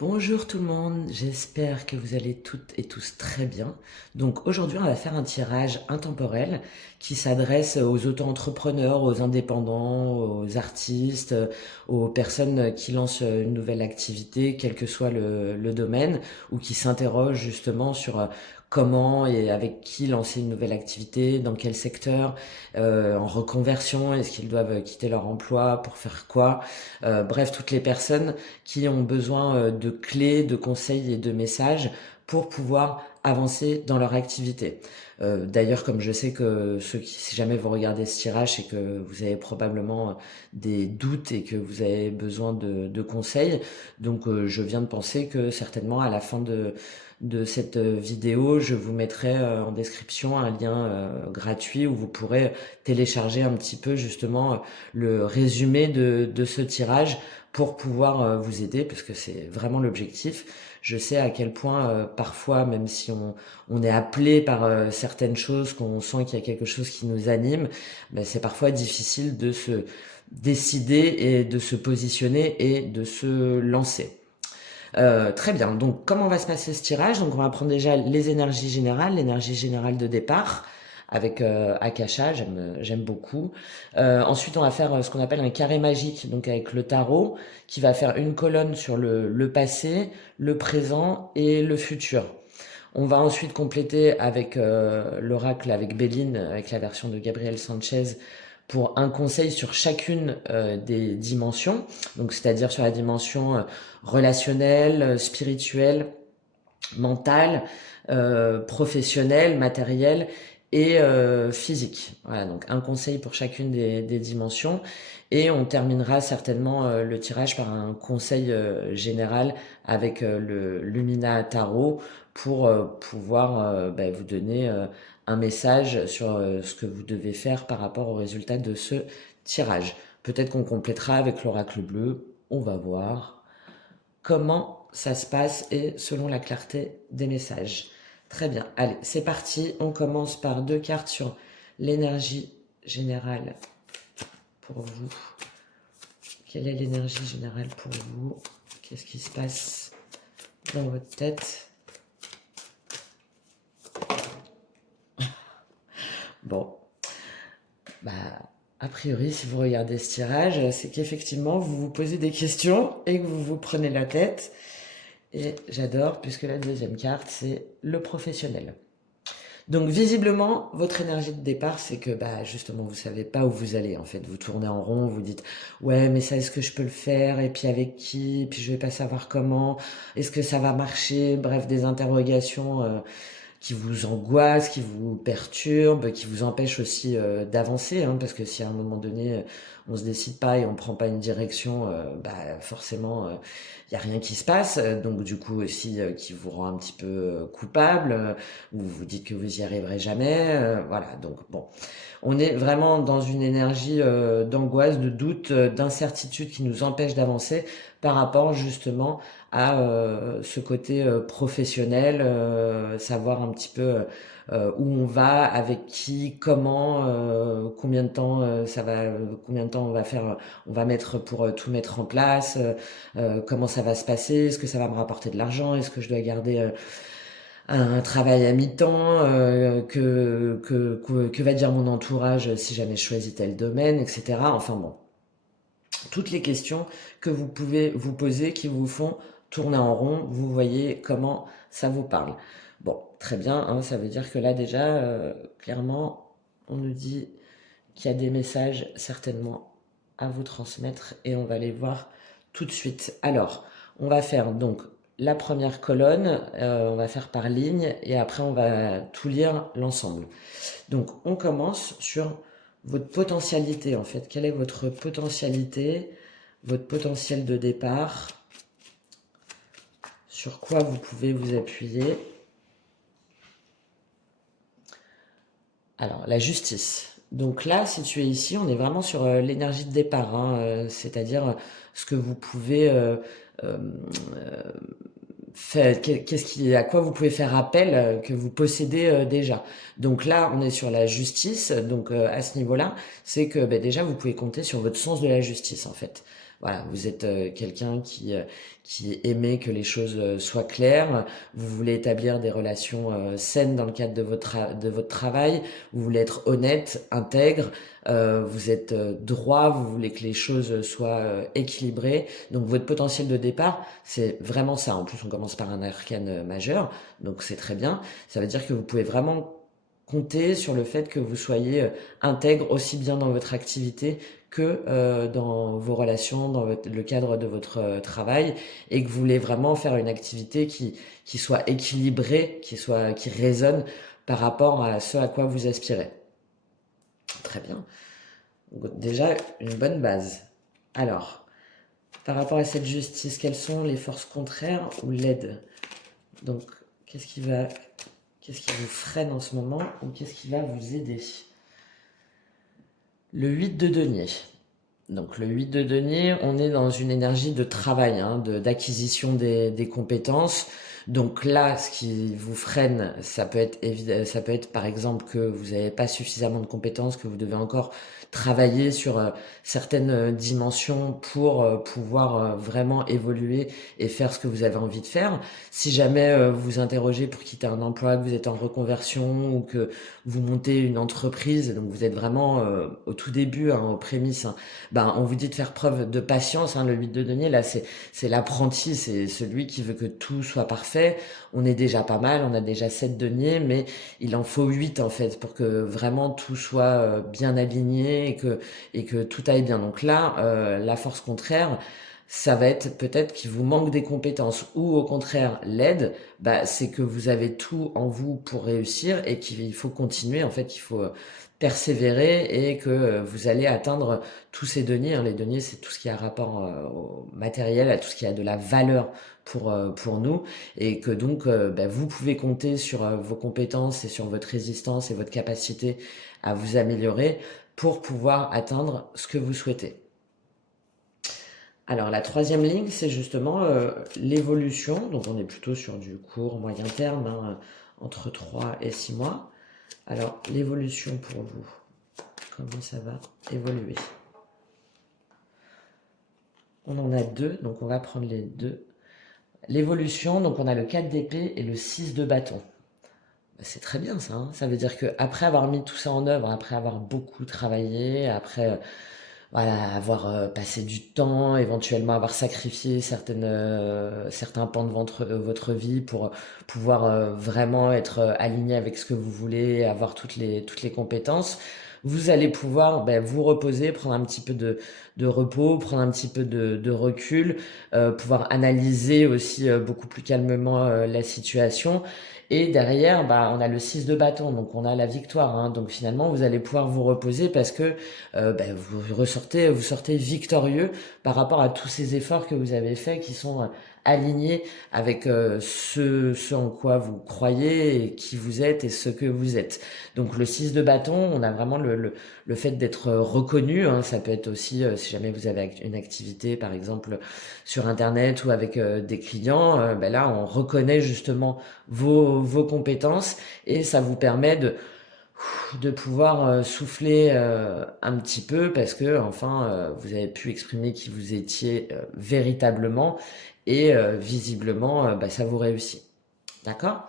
Bonjour tout le monde, j'espère que vous allez toutes et tous très bien. Donc aujourd'hui on va faire un tirage intemporel qui s'adresse aux auto-entrepreneurs, aux indépendants, aux artistes, aux personnes qui lancent une nouvelle activité, quel que soit le domaine, ou qui s'interrogent justement sur comment et avec qui lancer une nouvelle activité, dans quel secteur, en reconversion, est-ce qu'ils doivent quitter leur emploi pour faire quoi. Bref, toutes les personnes qui ont besoin de clés, de conseils et de messages pour pouvoir avancer dans leur activité. D'ailleurs, comme je sais que si jamais vous regardez ce tirage, c'est que vous avez probablement des doutes et que vous avez besoin de conseils. Donc, je viens de penser que certainement à la fin de cette vidéo, je vous mettrai en description un lien gratuit où vous pourrez télécharger un petit peu justement le résumé de ce tirage pour pouvoir vous aider, parce que c'est vraiment l'objectif. Je sais à quel point parfois, même si on est appelé par certaines choses, qu'on sent qu'il y a quelque chose qui nous anime, ben c'est parfois difficile de se décider et de se positionner et de se lancer. Très bien, donc comment va se passer ce tirage? Donc on va prendre déjà les énergies générales, l'énergie générale de départ avec Akasha, j'aime beaucoup. Ensuite, on va faire ce qu'on appelle un carré magique, donc avec le tarot, qui va faire une colonne sur le passé, le présent et le futur. On va ensuite compléter avec l'oracle, avec Béline, avec la version de Gabriel Sanchez, pour un conseil sur chacune des dimensions, donc c'est-à-dire sur la dimension relationnelle, spirituelle, mentale, professionnelle, matérielle et physique. Voilà, donc un conseil pour chacune des dimensions. Et on terminera certainement le tirage par un conseil général avec le Lumina Tarot pour pouvoir vous donner un message sur ce que vous devez faire par rapport au résultat de ce tirage. Peut-être qu'on complétera avec l'oracle bleu, on va voir comment ça se passe et selon la clarté des messages. Très bien, allez, c'est parti. On commence par deux cartes sur l'énergie générale pour vous. Quelle est l'énergie générale pour vous? Qu'est-ce qui se passe dans votre tête? Bon, bah, a priori, si vous regardez ce tirage, c'est qu'effectivement, vous vous posez des questions et que vous vous prenez la tête. Et j'adore, puisque la deuxième carte, c'est le professionnel. Donc visiblement, votre énergie de départ, c'est que justement, vous savez pas où vous allez. En fait, vous tournez en rond, vous dites ouais, mais ça, est-ce que je peux le faire? Et puis avec qui? Et puis je vais pas savoir comment. Est-ce que ça va marcher? Bref, des interrogations qui vous angoissent, qui vous perturbent, qui vous empêchent aussi d'avancer, hein, parce que si à un moment donné on se décide pas et on prend pas une direction, forcément il y a rien qui se passe, donc du coup aussi qui vous rend un petit peu coupable, ou vous vous dites que vous y arriverez jamais, voilà. Donc bon, on est vraiment dans une énergie d'angoisse, de doute, d'incertitude qui nous empêche d'avancer par rapport justement à ce côté professionnel, savoir un petit peu où on va, avec qui, comment, combien de temps ça va, combien de temps on va faire, on va mettre pour tout mettre en place, comment ça va se passer, est-ce que ça va me rapporter de l'argent, est-ce que je dois garder un travail à mi-temps, que va dire mon entourage si jamais je choisis tel domaine, etc. Enfin bon, toutes les questions que vous pouvez vous poser qui vous font tourner en rond, vous voyez comment ça vous parle. Bon, très bien, hein, ça veut dire que là déjà, clairement, on nous dit qu'il y a des messages certainement à vous transmettre et on va les voir tout de suite. Alors, on va faire donc la première colonne, on va faire par ligne et après on va tout lire l'ensemble. Donc, on commence sur votre potentialité en fait. Quelle est votre potentialité, votre potentiel de départ? Sur quoi vous pouvez vous appuyer? Alors, la justice. Donc là, si tu es ici, on est vraiment sur l'énergie de départ, hein, c'est-à-dire ce que vous pouvez euh, à quoi vous pouvez faire appel que vous possédez déjà. Donc là, on est sur la justice. Donc à ce niveau-là, c'est que déjà vous pouvez compter sur votre sens de la justice en fait. voilà, vous êtes quelqu'un qui aimait que les choses soient claires, vous voulez établir des relations saines dans le cadre de votre travail, vous voulez être honnête, intègre, vous êtes droit, vous voulez que les choses soient équilibrées. Donc votre potentiel de départ, c'est vraiment ça. En plus, on commence par un arcane majeur, donc c'est très bien. Ça veut dire que vous pouvez vraiment compter sur le fait que vous soyez intègre aussi bien dans votre activité que dans vos relations, dans le cadre de votre travail, et que vous voulez vraiment faire une activité qui soit équilibrée, qui résonne par rapport à ce à quoi vous aspirez. Très bien. Donc, déjà, une bonne base. Alors, par rapport à cette justice, quelles sont les forces contraires ou l'aide? Donc, qu'est-ce qui vous freine en ce moment ou qu'est-ce qui va vous aider? Le 8 de denier. Donc le 8 de denier, on est dans une énergie de travail, hein, d'acquisition des compétences. Donc là, ce qui vous freine, ça peut être par exemple que vous n'avez pas suffisamment de compétences, que vous devez encore travailler sur certaines dimensions pour pouvoir vraiment évoluer et faire ce que vous avez envie de faire. Si jamais vous vous interrogez pour quitter un emploi, que vous êtes en reconversion ou que vous montez une entreprise, donc vous êtes vraiment au tout début, hein, aux prémices, hein, ben, on vous dit de faire preuve de patience, hein, le 8 de denier, là, c'est l'apprenti, c'est celui qui veut que tout soit parfait. On est déjà pas mal, on a déjà 7 deniers, mais il en faut 8, en fait, pour que vraiment tout soit bien aligné et que tout aille bien. Donc là, la force contraire, ça va être peut-être qu'il vous manque des compétences ou au contraire l'aide, bah, c'est que vous avez tout en vous pour réussir et qu'il faut continuer, en fait, il faut persévérer et que vous allez atteindre tous ces deniers. Hein. Les deniers, c'est tout ce qui a rapport au matériel, à tout ce qui a de la valeur pour nous et que donc bah, vous pouvez compter sur vos compétences et sur votre résistance et votre capacité à vous améliorer pour pouvoir atteindre ce que vous souhaitez. Alors la troisième ligne, c'est justement l'évolution. Donc on est plutôt sur du court, moyen terme, hein, entre 3 et 6 mois. Alors l'évolution pour vous, comment ça va évoluer? On en a deux, donc on va prendre les deux. L'évolution, donc on a le 4 d'épée et le 6 de bâton. C'est très bien ça, hein. Ça veut dire qu'après avoir mis tout ça en œuvre, après avoir beaucoup travaillé, après voilà, avoir passé du temps, éventuellement avoir sacrifié certains pans de votre vie pour pouvoir vraiment être aligné avec ce que vous voulez, avoir toutes les compétences. Vous allez pouvoir ben, vous reposer, prendre un petit peu de repos, prendre un petit peu de recul, pouvoir analyser aussi beaucoup plus calmement la situation. Et derrière, bah, on a le 6 de bâton, donc on a la victoire. Hein. Donc finalement, vous allez pouvoir vous reposer parce que ben, vous sortez victorieux par rapport à tous ces efforts que vous avez faits qui sont alignés avec ce en quoi vous croyez et qui vous êtes et ce que vous êtes. Donc le 6 de bâton, on a vraiment le fait d'être reconnu. Hein, ça peut être aussi, si jamais vous avez une activité, par exemple, sur Internet ou avec des clients, ben là, on reconnaît justement vos compétences et ça vous permet de pouvoir souffler un petit peu parce que enfin vous avez pu exprimer qui vous étiez véritablement et visiblement bah, ça vous réussit. D'accord?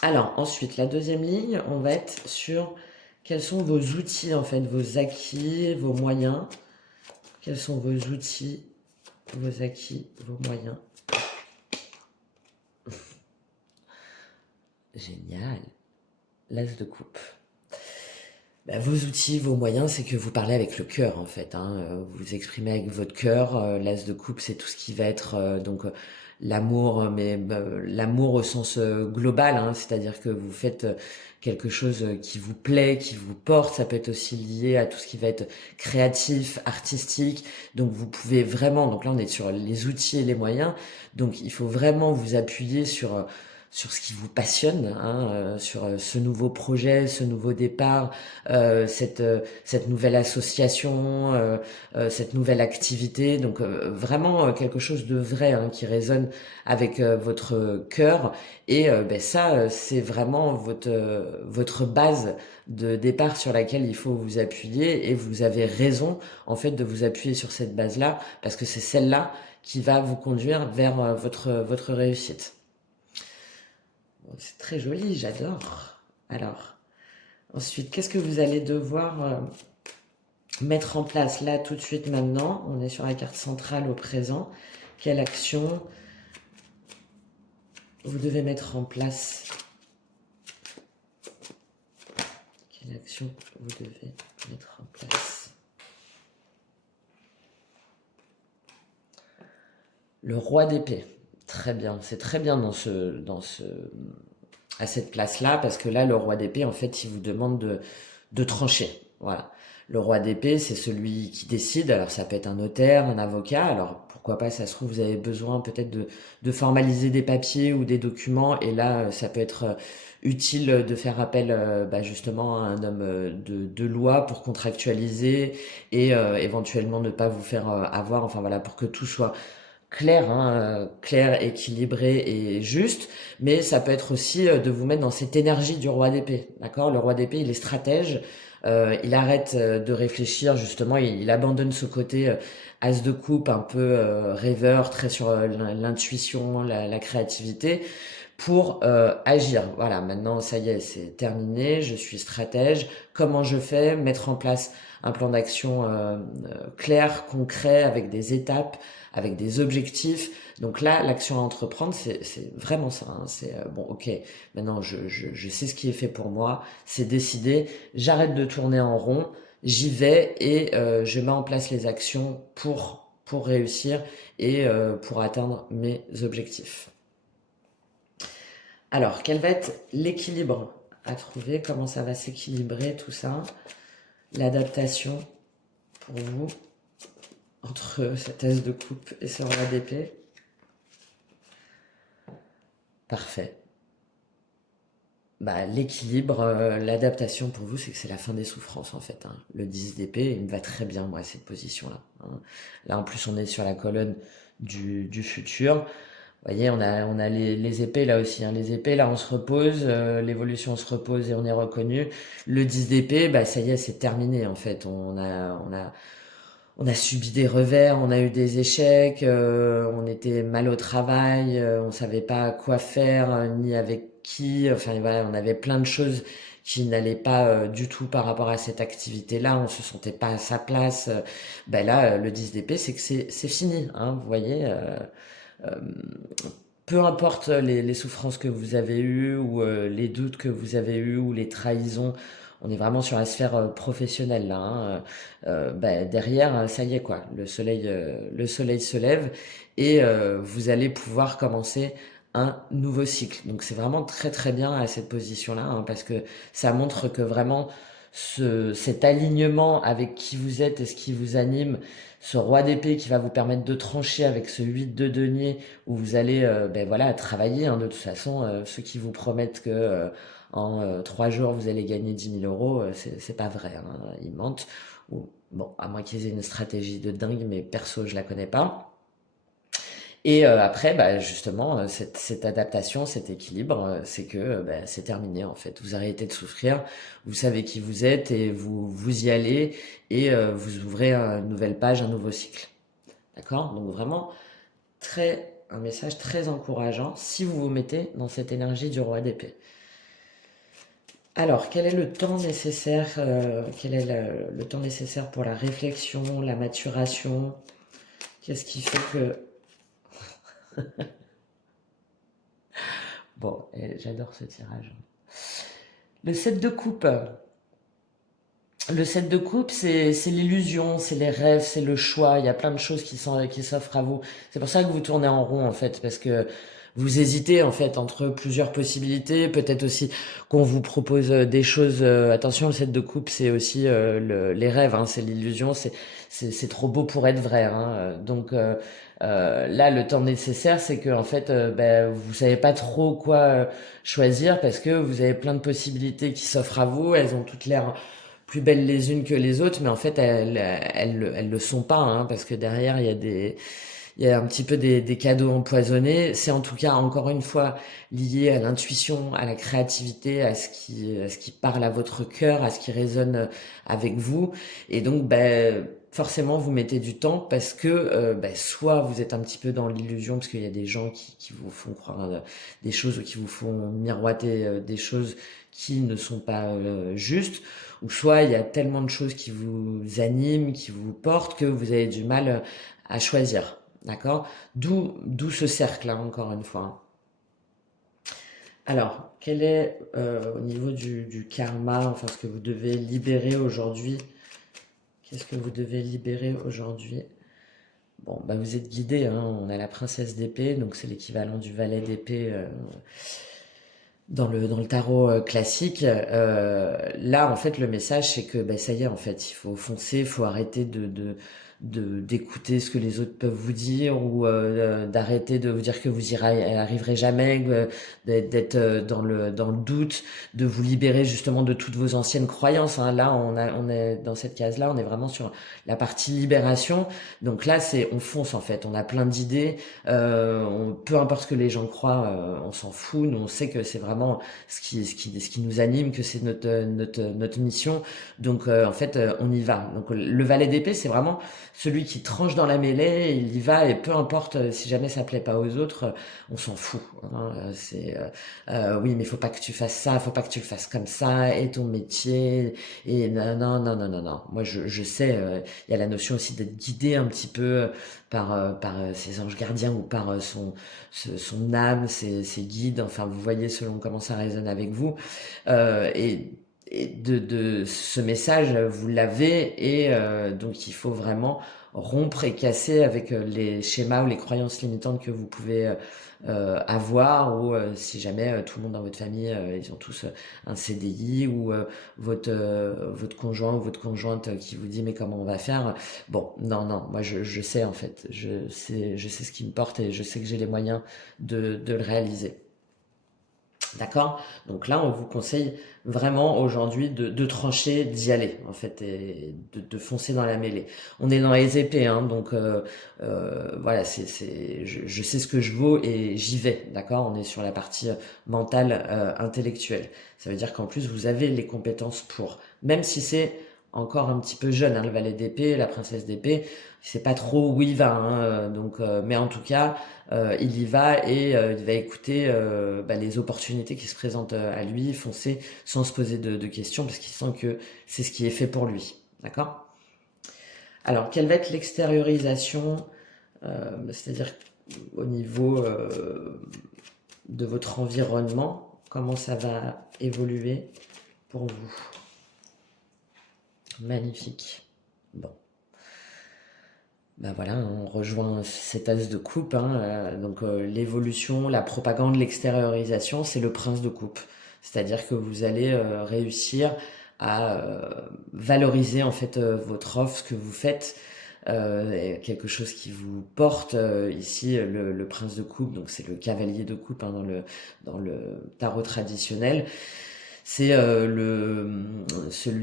Alors ensuite la deuxième ligne, on va être sur quels sont vos outils en fait, vos acquis, vos moyens. Quels sont vos outils, vos acquis, vos moyens? Génial. L'as de coupe. Bah, vos outils, vos moyens, c'est que vous parlez avec le cœur en fait. Hein. Vous vous exprimez avec votre cœur. L'as de coupe, c'est tout ce qui va être l'amour, mais l'amour au sens global, hein, c'est-à-dire que vous faites quelque chose qui vous plaît, qui vous porte. Ça peut être aussi lié à tout ce qui va être créatif, artistique. Donc vous pouvez vraiment. Donc là, on est sur les outils et les moyens. Donc il faut vraiment vous appuyer sur sur ce qui vous passionne, hein, sur ce nouveau projet, ce nouveau départ, cette nouvelle association, cette nouvelle activité. Donc vraiment quelque chose de vrai, hein, qui résonne avec votre cœur. Et ben ça, c'est vraiment votre base de départ sur laquelle il faut vous appuyer. Et vous avez raison en fait de vous appuyer sur cette base-là parce que c'est celle-là qui va vous conduire vers votre réussite. Bon, c'est très joli, j'adore. Alors, ensuite, qu'est-ce que vous allez devoir mettre en place là tout de suite maintenant? On est sur la carte centrale au présent. Quelle action vous devez mettre en place? Quelle action vous devez mettre en place? Le roi d'épée. Très bien, c'est très bien à cette place-là, parce que là, le roi d'épée, en fait, il vous demande de trancher. Voilà. Le roi d'épée, c'est celui qui décide. Alors, ça peut être un notaire, un avocat. Alors, pourquoi pas, ça se trouve, vous avez besoin peut-être de formaliser des papiers ou des documents. Et là, ça peut être utile de faire appel justement à un homme de loi pour contractualiser et éventuellement ne pas vous faire avoir. Enfin, voilà, pour que tout soit clair, hein, clair, équilibré et juste, mais ça peut être aussi de vous mettre dans cette énergie du roi d'épée, d'accord? Le roi d'épée, il est stratège, il arrête de réfléchir, justement, il abandonne ce côté as de coupe, un peu rêveur, très sur l'intuition, la créativité, pour agir. Voilà, maintenant, ça y est, c'est terminé, je suis stratège. Comment je fais? Mettre en place un plan d'action clair, concret, avec des étapes, avec des objectifs. Donc là, l'action à entreprendre, c'est vraiment ça, hein. C'est bon, ok, maintenant je sais ce qui est fait pour moi, c'est décidé, j'arrête de tourner en rond, j'y vais et je mets en place les actions pour réussir et pour atteindre mes objectifs. Alors, quel va être l'équilibre à trouver? Comment ça va s'équilibrer tout ça? L'adaptation pour vous entre cette as de coupe et ce roi d'épée. Parfait. Bah, l'équilibre, l'adaptation pour vous, c'est que c'est la fin des souffrances en fait, hein. Le 10 d'épée, il me va très bien, moi, cette position-là, hein. Là, en plus, on est sur la colonne du futur. Vous voyez, on a les épées là aussi, hein. Les épées, là, on se repose, l'évolution se repose et on est reconnu. Le 10 d'épée, bah, ça y est, c'est terminé en fait. On a subi des revers, on a eu des échecs, on était mal au travail, on savait pas quoi faire, ni avec qui. Enfin voilà, on avait plein de choses qui n'allaient pas du tout par rapport à cette activité-là. On se sentait pas à sa place. Ben là, le 10 d'épée, c'est que c'est fini, hein, vous voyez. Euh, Peu importe les souffrances que vous avez eues ou les doutes que vous avez eus ou les trahisons, on est vraiment sur la sphère professionnelle là, hein. Derrière, ça y est quoi, le soleil se lève et vous allez pouvoir commencer un nouveau cycle. Donc c'est vraiment très très bien à cette position-là, hein, parce que ça montre que vraiment cet alignement avec qui vous êtes et ce qui vous anime, ce roi d'épée qui va vous permettre de trancher avec ce 8 de denier où vous allez voilà, travailler, hein. De toute façon, ceux qui vous promettent que en 3 jours vous allez gagner 10 000 euros, c'est pas vrai, hein. Ils mentent. Ou, bon, à moins qu'ils aient une stratégie de dingue, mais perso, je la connais pas. Et après, justement, cette adaptation, cet équilibre, c'est que c'est terminé en fait. Vous arrêtez de souffrir, vous savez qui vous êtes et vous y allez et vous ouvrez une nouvelle page, un nouveau cycle. D'accord? Donc vraiment, un message très encourageant si vous vous mettez dans cette énergie du roi d'épée. Alors, quel est le temps nécessaire le temps nécessaire pour la réflexion, la maturation? Qu'est-ce qui fait que... Bon, j'adore ce tirage. Le 7 de coupe. Le 7 de coupe, c'est l'illusion, c'est les rêves, c'est le choix. Il y a plein de choses qui s'offrent à vous. C'est pour ça que vous tournez en rond, en fait, parce que vous hésitez en fait entre plusieurs possibilités, peut-être aussi qu'on vous propose des choses. Attention, le 7 de coupe, c'est aussi les rêves, hein, c'est l'illusion, c'est trop beau pour être vrai. Hein. Donc là, le temps nécessaire, c'est que en fait, ben, vous savez pas trop quoi choisir parce que vous avez plein de possibilités qui s'offrent à vous. Elles ont toutes l'air plus belles les unes que les autres, mais en fait, elles le sont pas, hein, parce que derrière, il y a un petit peu des cadeaux empoisonnés. C'est en tout cas, encore une fois, lié à l'intuition, à la créativité, à ce qui parle à votre cœur, à ce qui résonne avec vous. Et donc, ben, forcément, vous mettez du temps parce que ben, soit vous êtes un petit peu dans l'illusion, parce qu'il y a des gens qui vous font croire des choses ou qui vous font miroiter des choses qui ne sont pas justes, ou soit il y a tellement de choses qui vous animent, qui vous portent, que vous avez du mal à choisir. D'accord? D'où ce cercle-là, encore une fois. Alors, quel est au niveau du karma, enfin ce que vous devez libérer aujourd'hui? Qu'est-ce que vous devez libérer aujourd'hui? Bon, bah vous êtes guidé, hein, on a la princesse d'épée, donc c'est l'équivalent du valet d'épée dans le tarot classique. Là, en fait, le message, c'est que bah, ça y est, en fait, il faut foncer, il faut arrêter d'écouter ce que les autres peuvent vous dire ou d'arrêter de vous dire que vous y arriverez jamais, d'être dans le doute, de vous libérer justement de toutes vos anciennes croyances. Hein. Là, on est dans cette case-là, on est vraiment sur la partie libération. Donc là, on fonce en fait. On a plein d'idées. Peu importe ce que les gens croient, on s'en fout. Nous, on sait que c'est vraiment ce qui nous anime, que c'est notre mission. Donc en fait, on y va. Donc le valet d'épée, c'est vraiment celui qui tranche dans la mêlée, il y va et peu importe si jamais ça plaît pas aux autres, on s'en fout. Hein. Oui, mais faut pas que tu fasses ça, faut pas que tu le fasses comme ça, et ton métier, et non, non, non, non, non, non. Moi, je sais, il y a la notion aussi d'être guidé un petit peu par ses anges gardiens ou par son âme, ses guides. Enfin, vous voyez selon comment ça résonne avec vous. Et de ce message, vous l'avez et donc il faut vraiment rompre et casser avec les schémas ou les croyances limitantes que vous pouvez avoir ou si jamais tout le monde dans votre famille ils ont tous un CDI ou votre conjoint ou votre conjointe qui vous dit mais comment on va faire. Bon, non, non, moi je sais en fait, je sais ce qui me porte et je sais que j'ai les moyens de le réaliser. D'accord? Donc là, on vous conseille vraiment aujourd'hui de trancher, d'y aller, en fait, et de foncer dans la mêlée. On est dans les épées, hein, donc voilà, je sais ce que je vaux et j'y vais, d'accord? On est sur la partie mentale, intellectuelle. Ça veut dire qu'en plus, vous avez les compétences pour, même si c'est encore un petit peu jeune, hein, le valet d'épée, la princesse d'épée, c'est pas trop où il va, hein, donc, mais en tout cas, il y va et il va écouter bah, les opportunités qui se présentent à lui, foncer sans se poser de questions parce qu'il sent que c'est ce qui est fait pour lui. D'accord? Alors, quelle va être l'extériorisation, c'est-à-dire au niveau de votre environnement, comment ça va évoluer pour vous? Magnifique. Bon. Ben voilà, on rejoint cet as de coupe. Hein, donc l'évolution, la propagande, l'extériorisation, c'est le prince de coupe. C'est-à-dire que vous allez réussir à valoriser en fait votre offre, ce que vous faites, quelque chose qui vous porte. Ici, le prince de coupe, donc c'est le cavalier de coupe hein, dans le tarot traditionnel. C'est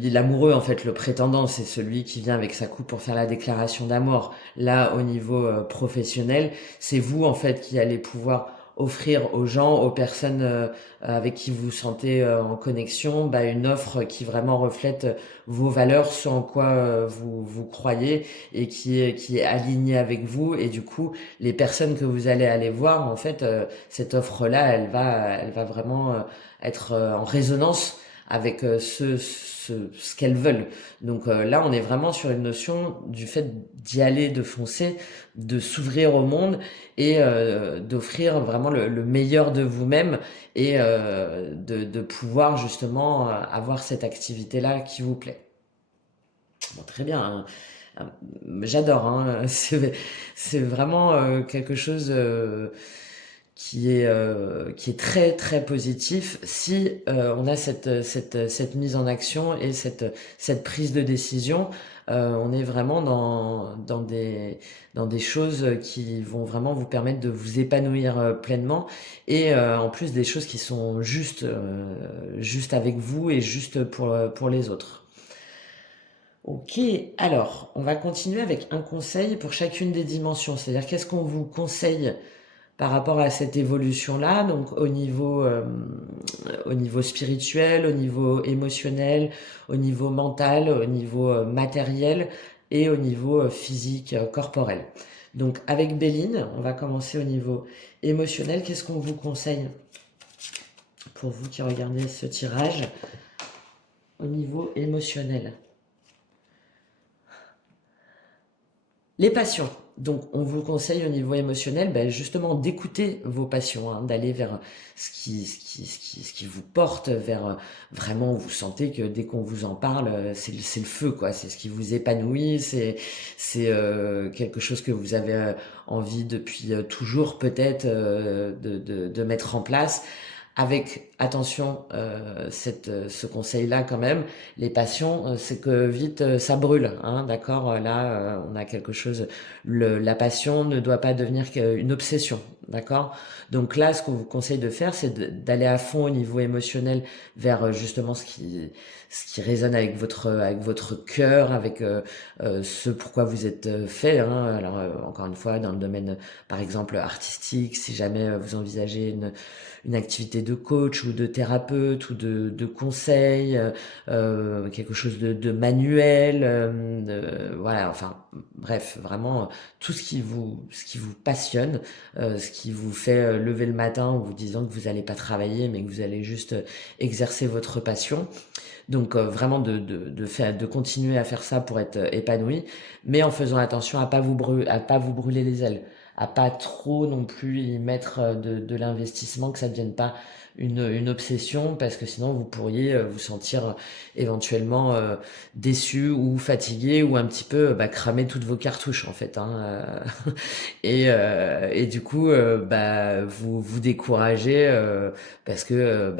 l'amoureux en fait, le prétendant, c'est celui qui vient avec sa coupe pour faire la déclaration d'amour. Là, au niveau professionnel, c'est vous en fait qui allez pouvoir offrir aux gens, aux personnes avec qui vous vous sentez en connexion, bah, une offre qui vraiment reflète vos valeurs, ce en quoi vous croyez et qui est alignée avec vous. Et du coup, les personnes que vous allez aller voir, en fait, cette offre-là, elle va vraiment être en résonance avec ce qu'elles veulent. Donc là, on est vraiment sur une notion du fait d'y aller, de foncer, de s'ouvrir au monde et d'offrir vraiment le meilleur de vous-même et de pouvoir justement avoir cette activité-là qui vous plaît. Bon, très bien. Hein. J'adore. Hein. C'est vraiment quelque chose qui est très très positif si on a cette mise en action et cette prise de décision. On est vraiment dans des choses qui vont vraiment vous permettre de vous épanouir pleinement et en plus des choses qui sont juste avec vous et juste pour les autres. Ok, alors on va continuer avec un conseil pour chacune des dimensions, c'est-à-dire qu'est-ce qu'on vous conseille par rapport à cette évolution-là, donc au niveau spirituel, au niveau émotionnel, au niveau mental, au niveau matériel et au niveau physique, corporel. Donc avec Béline, on va commencer au niveau émotionnel. Qu'est-ce qu'on vous conseille pour vous qui regardez ce tirage au niveau émotionnel? Les passions. Donc, on vous conseille au niveau émotionnel, ben, justement, d'écouter vos passions, hein, d'aller vers ce qui vous porte, vers vraiment, vous sentez que dès qu'on vous en parle, c'est le feu, quoi. C'est ce qui vous épanouit, c'est quelque chose que vous avez envie depuis toujours, peut-être, de mettre en place. Avec attention, ce conseil-là quand même, les passions, c'est que vite ça brûle, hein, d'accord? Là, on a quelque chose. La passion ne doit pas devenir une obsession, d'accord? Donc là, ce qu'on vous conseille de faire, c'est d'aller à fond au niveau émotionnel vers justement ce qui résonne avec votre cœur, avec ce pourquoi vous êtes fait. Hein. Alors encore une fois, dans le domaine, par exemple, artistique, si jamais vous envisagez une activité de coach ou de thérapeute ou de conseil, quelque chose de manuel, voilà, enfin bref, vraiment tout ce qui vous passionne, ce qui vous fait lever le matin en vous disant que vous n'allez pas travailler mais que vous allez juste exercer votre passion. Donc vraiment de continuer à faire ça pour être épanoui, mais en faisant attention à pas vous brûler les ailes, à pas trop non plus y mettre de l'investissement, que ça ne devienne pas une obsession, parce que sinon vous pourriez vous sentir éventuellement déçu ou fatigué ou un petit peu cramer toutes vos cartouches en fait. Hein, et du coup, vous vous découragez parce que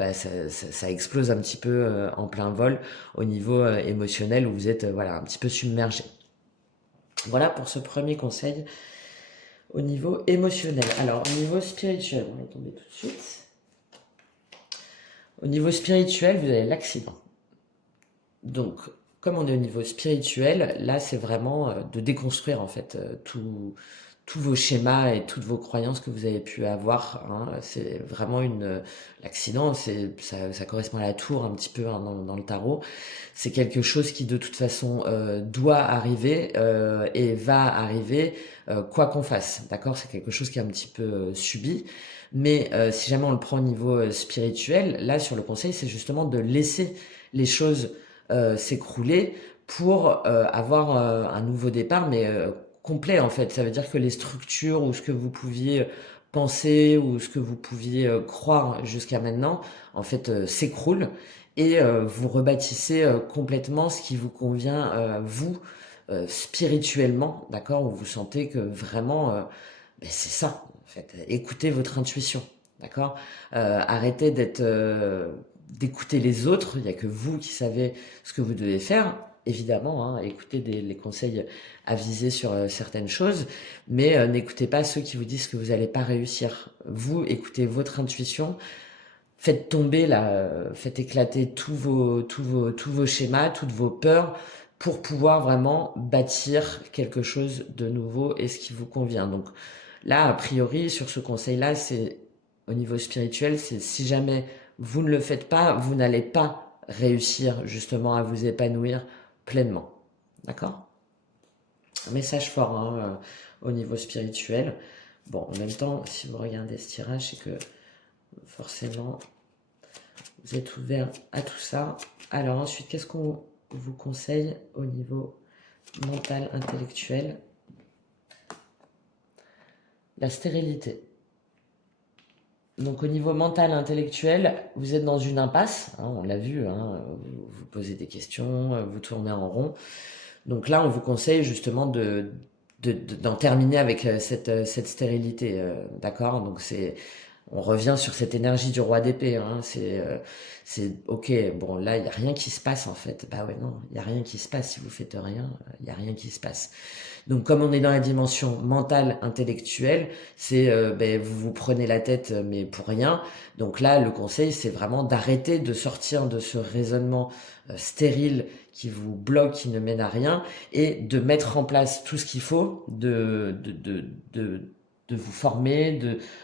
ça explose un petit peu en plein vol au niveau émotionnel où vous êtes voilà, un petit peu submergé. Voilà pour ce premier conseil au niveau émotionnel. Alors, au niveau spirituel, on va tomber tout de suite. Au niveau spirituel, vous avez l'accident. Donc, comme on est au niveau spirituel, là, c'est vraiment de déconstruire en fait tous vos schémas et toutes vos croyances que vous avez pu avoir. Hein. C'est vraiment l'accident, ça correspond à la tour un petit peu hein, dans le tarot. C'est quelque chose qui de toute façon doit arriver et va arriver quoi qu'on fasse. D'accord? C'est quelque chose qui est un petit peu subi. Mais si jamais on le prend au niveau spirituel, là sur le conseil, c'est justement de laisser les choses s'écrouler pour avoir un nouveau départ, mais complet en fait. Ça veut dire que les structures ou ce que vous pouviez penser ou ce que vous pouviez croire jusqu'à maintenant, en fait, s'écroule et vous rebâtissez complètement ce qui vous convient, vous, spirituellement, d'accord, où vous sentez que vraiment, c'est ça, en fait. Écoutez votre intuition, d'accord. Arrêtez d'écouter les autres. Il n'y a que vous qui savez ce que vous devez faire. Évidemment, hein, écoutez les conseils avisés sur certaines choses, mais n'écoutez pas ceux qui vous disent que vous n'allez pas réussir. Vous, écoutez votre intuition, faites tomber là, faites éclater tous vos schémas, toutes vos peurs pour pouvoir vraiment bâtir quelque chose de nouveau et ce qui vous convient. Donc là, a priori, sur ce conseil-là, c'est au niveau spirituel, c'est si jamais vous ne le faites pas, vous n'allez pas réussir justement à vous épanouir pleinement. D'accord? Un message fort hein, au niveau spirituel. Bon, en même temps, si vous regardez ce tirage, c'est que forcément, vous êtes ouvert à tout ça. Alors ensuite, qu'est-ce qu'on vous conseille au niveau mental, intellectuel? La stérilité. Donc au niveau mental, intellectuel, vous êtes dans une impasse, hein, on l'a vu, hein, vous posez des questions, vous tournez en rond. Donc là, on vous conseille justement de d'en terminer avec cette stérilité, d'accord? Donc on revient sur cette énergie du roi d'épée, hein. C'est ok, bon là, il n'y a rien qui se passe en fait. Bah ouais, non, il n'y a rien qui se passe. Si vous faites rien, il n'y a rien qui se passe. Donc comme on est dans la dimension mentale, intellectuelle, c'est ben, vous vous prenez la tête mais pour rien. Donc là, le conseil, c'est vraiment d'arrêter de sortir de ce raisonnement stérile qui vous bloque, qui ne mène à rien, et de mettre en place tout ce qu'il faut, de vous former,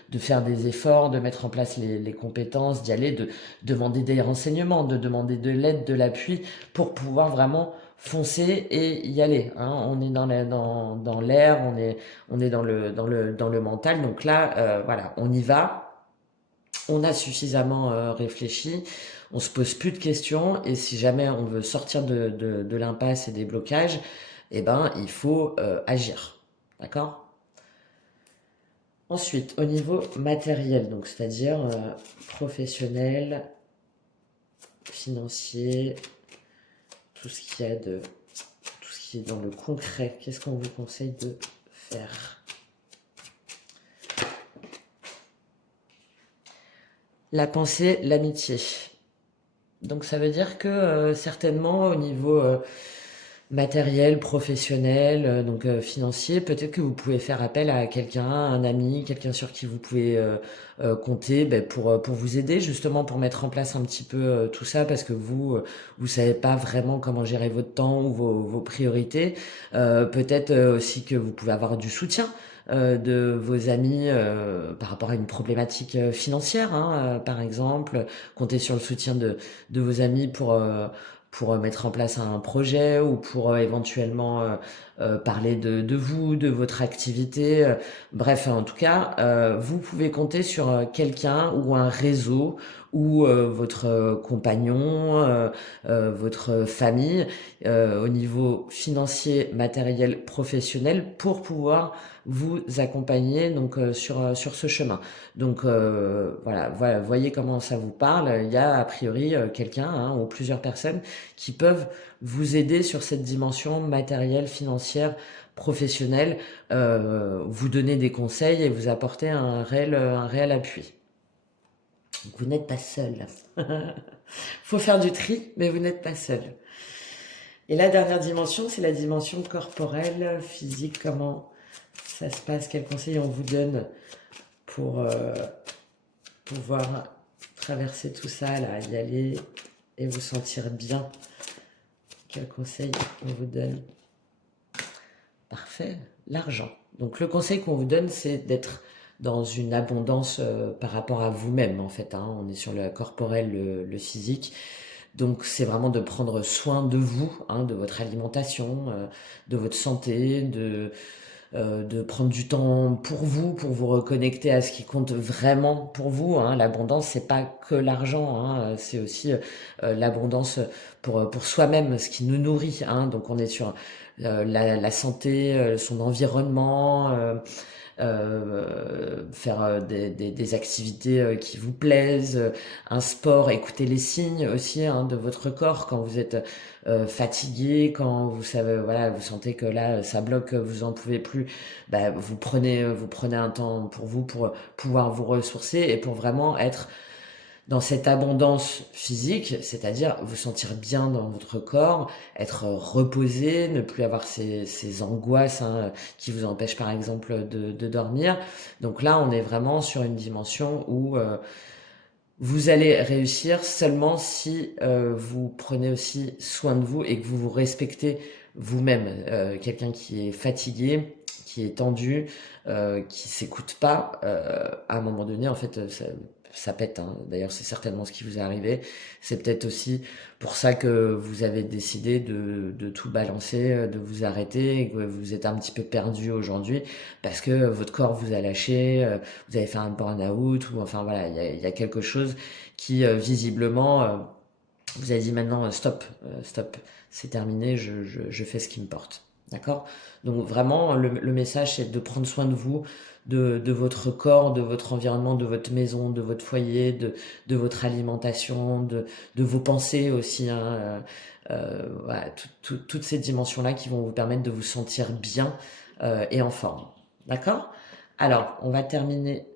de faire des efforts, de mettre en place les compétences, d'y aller, de demander des renseignements, de demander de l'aide, de l'appui, pour pouvoir vraiment foncer et y aller, hein. On est dans l'air, on est dans le mental. Donc là, voilà, on y va. On a suffisamment réfléchi, on se pose plus de questions, et si jamais on veut sortir de l'impasse et des blocages, eh ben, il faut agir. D'accord? Ensuite, au niveau matériel, donc c'est-à-dire professionnel, financier, tout ce qui est dans le concret, qu'est-ce qu'on vous conseille de faire? La pensée, l'amitié. Donc ça veut dire que certainement au niveau matériel, professionnel, donc financier, peut-être que vous pouvez faire appel à quelqu'un, un ami, quelqu'un sur qui vous pouvez compter, ben, pour vous aider, justement pour mettre en place un petit peu tout ça, parce que vous savez pas vraiment comment gérer votre temps ou vos priorités. Peut-être aussi que vous pouvez avoir du soutien de vos amis par rapport à une problématique financière, hein, par exemple, compter sur le soutien de vos amis pour mettre en place un projet, ou pour éventuellement parler de vous, de votre activité. Bref, en tout cas, vous pouvez compter sur quelqu'un ou un réseau, ou votre compagnon, votre famille, au niveau financier, matériel, professionnel, pour pouvoir vous accompagner donc sur ce chemin. Donc voilà, voyez comment ça vous parle. Il y a a priori quelqu'un, hein, ou plusieurs personnes qui peuvent vous aider sur cette dimension matérielle, financière, professionnelle, vous donner des conseils et vous apporter un réel appui. Donc vous n'êtes pas seul. Faut faire du tri, mais vous n'êtes pas seul. Et la dernière dimension, c'est la dimension corporelle, physique. Comment ça se passe? Quels conseils on vous donne pour pouvoir traverser tout ça, là, y aller et vous sentir bien? Quel conseil on vous donne? Parfait, l'argent. Donc le conseil qu'on vous donne, c'est d'être dans une abondance par rapport à vous-même, en fait, hein. On est sur le corporel, le physique. Donc c'est vraiment de prendre soin de vous, hein, de votre alimentation, de votre santé, de prendre du temps pour vous reconnecter à ce qui compte vraiment pour vous, hein. L'abondance, c'est pas que l'argent, hein, c'est aussi l'abondance pour soi-même, ce qui nous nourrit, hein. Donc on est sur la santé, son environnement, faire des activités qui vous plaisent, un sport, écouter les signes aussi, hein, de votre corps quand vous êtes fatigué, quand vous savez, voilà, vous sentez que là ça bloque, vous en pouvez plus, bah, vous prenez un temps pour vous, pour pouvoir vous ressourcer et pour vraiment être dans cette abondance physique, c'est-à-dire vous sentir bien dans votre corps, être reposé, ne plus avoir ces angoisses, hein, qui vous empêchent par exemple de dormir. Donc là, on est vraiment sur une dimension où vous allez réussir seulement si vous prenez aussi soin de vous et que vous vous respectez vous-même. Quelqu'un qui est fatigué, qui est tendu, qui s'écoute pas, à un moment donné, en fait, ça pète, hein. D'ailleurs, c'est certainement ce qui vous est arrivé. C'est peut-être aussi pour ça que vous avez décidé de tout balancer, de vous arrêter, et que vous êtes un petit peu perdu aujourd'hui, parce que votre corps vous a lâché, vous avez fait un burn-out, ou enfin voilà, il y a quelque chose qui visiblement vous avez dit maintenant stop, stop, c'est terminé, je fais ce qui me porte. D'accord? Donc vraiment, le message, c'est de prendre soin de vous, de votre corps, de votre environnement, de votre maison, de votre foyer, de votre alimentation, de vos pensées aussi, hein, voilà, toutes ces dimensions-là qui vont vous permettre de vous sentir bien et en forme. D'accord? Alors, on va terminer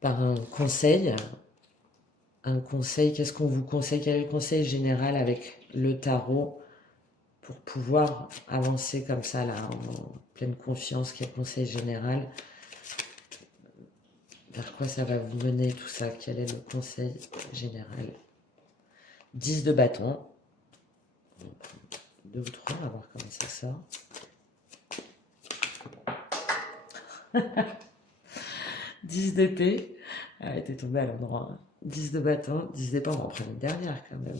par un conseil. Un conseil, qu'est-ce qu'on vous conseille? Quel est le conseil général avec le tarot pour pouvoir avancer comme ça, là, en pleine confiance? Quel conseil général? Vers quoi ça va vous mener tout ça? Quel est le conseil général? 10 de bâton. 2 ou 3, on va voir comment ça sort. 10 d'épée. Ah, t'es tombé à l'endroit. 10 de bâton, 10 d'épée, on va en prendre une dernière quand même.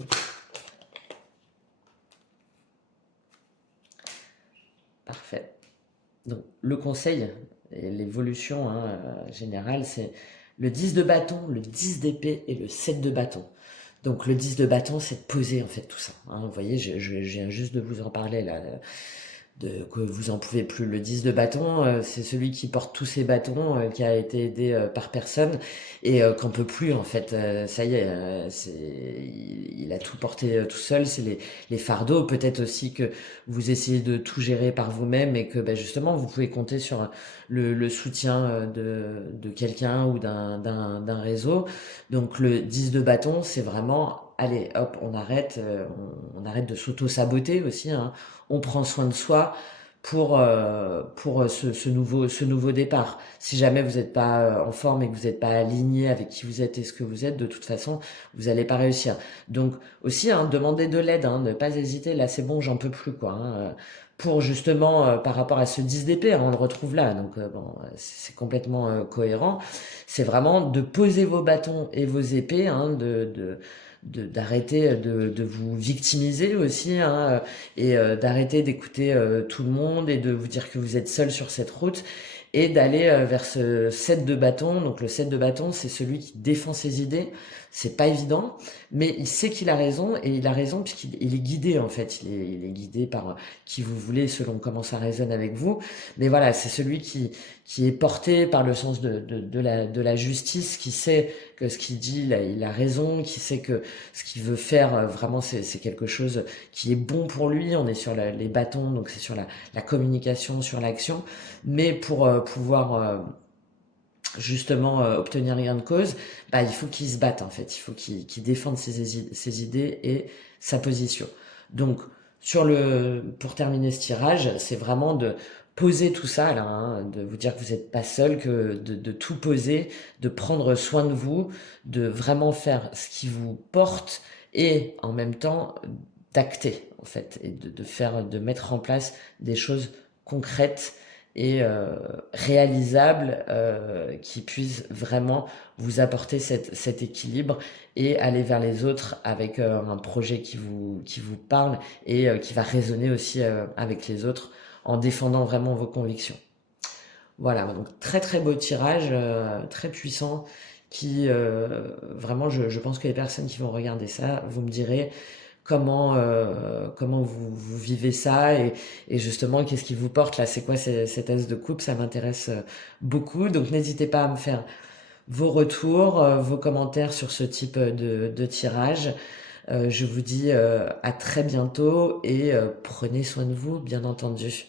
Parfait. Donc, le conseil et l'évolution générale, c'est le 10 de bâton, le 10 d'épée et le 7 de bâton. Donc, le 10 de bâton, c'est de poser en fait tout ça. Hein. Vous voyez, je viens juste de vous en parler là. Que vous en pouvez plus. Le 10 de bâton, c'est celui qui porte tous ses bâtons, qui a été aidé par personne et qu'on peut plus en fait. Ça y est, il a tout porté tout seul. C'est les fardeaux. Peut-être aussi que vous essayez de tout gérer par vous-même et que justement vous pouvez compter sur le soutien de quelqu'un ou d'un réseau. Donc le 10 de bâton, c'est vraiment allez, hop, on arrête de s'auto-saboter aussi, hein. On prend soin de soi pour ce nouveau départ. Si jamais vous n'êtes pas en forme et que vous n'êtes pas aligné avec qui vous êtes et ce que vous êtes, de toute façon, vous n'allez pas réussir. Donc aussi, hein, demandez de l'aide, hein, ne pas hésiter. Là, c'est bon, j'en peux plus, quoi. Hein, pour justement, par rapport à ce 10 d'épée, hein, on le retrouve là, donc bon, c'est complètement cohérent. C'est vraiment de poser vos bâtons et vos épées, hein, d'arrêter de vous victimiser aussi, hein, et d'arrêter d'écouter tout le monde et de vous dire que vous êtes seul sur cette route et d'aller vers ce 7 de bâton. Donc le 7 de bâton, c'est celui qui défend ses idées. C'est pas évident, mais il sait qu'il a raison et il a raison puisqu'il est guidé en fait. Il est guidé par qui vous voulez selon comment ça résonne avec vous. Mais voilà, c'est celui qui est porté par le sens de la justice, qui sait que ce qu'il dit, il a raison, qui sait que ce qu'il veut faire, vraiment, c'est quelque chose qui est bon pour lui. On est sur les bâtons, donc c'est sur la communication, sur l'action. Mais pour pouvoir justement obtenir gain de cause, il faut qu'il se batte en fait. Il faut qu'il défende ses idées et sa position. Donc, pour terminer ce tirage, c'est vraiment de poser tout ça là, hein, de vous dire que vous n'êtes pas seul, que de tout poser, de prendre soin de vous, de vraiment faire ce qui vous porte et en même temps d'acter en fait et de mettre en place des choses concrètes et réalisables qui puissent vraiment vous apporter cet équilibre et aller vers les autres avec un projet qui vous parle et qui va résonner aussi avec les autres en défendant vraiment vos convictions. Voilà, donc très très beau tirage, très puissant, qui vraiment, je pense que les personnes qui vont regarder ça, vous me direz comment vous vivez ça et justement qu'est-ce qui vous porte là, c'est quoi cet as de coupe, ça m'intéresse beaucoup, donc n'hésitez pas à me faire vos retours, vos commentaires sur ce type de tirage. Je vous dis à très bientôt et prenez soin de vous, bien entendu.